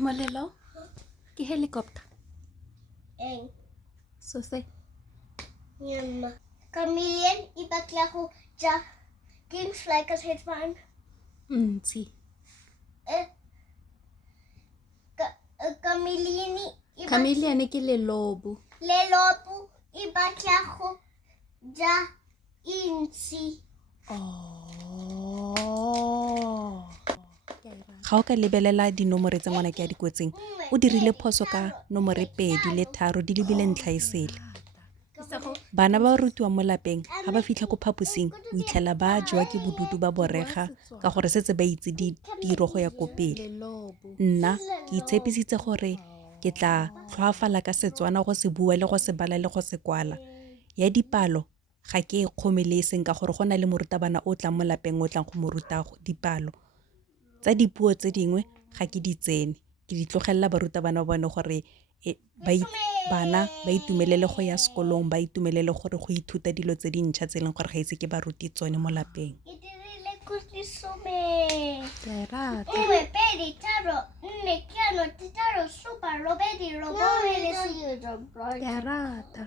Molelo ke helicopter. Eng. So say. Yun. Chameleon, ibakla ko ja. Gamefly kas het van. See. Chameleon ke lelobo. lelopu ibakla ko ja insi. Ga o ka lebelela dinomore tse ngwana ke ya dikotsing o dirile phoso ka nomore 2 le 3 di lebile ntlha e sele. Bana ba rutiwa mo lapeng ga ba fitlha ko phaposing o itlhela ba jwa ke bodutu ba borega ka gore setse ba itse ditiro go ya ko pele. Nna ke itshepisitse gore ke tla tlhoafala ka Setswana go se bua le go se bala le go se kwala. Ya dipalo ga ke e kgomele seng ka gore go na le morutabana o tlang mo lapeng o tlang go mo ruta dipalo. Tsa dipuo tse dingwe ga ke di tsene ke di tlogelela barutabana ba bone gore bana ba itumelele go ya sekolong ba itumelele gore go ithuta dilo tse dintšha tse leng gore ga ise ke ba ruti tsone mo lapeng. Ke a rata.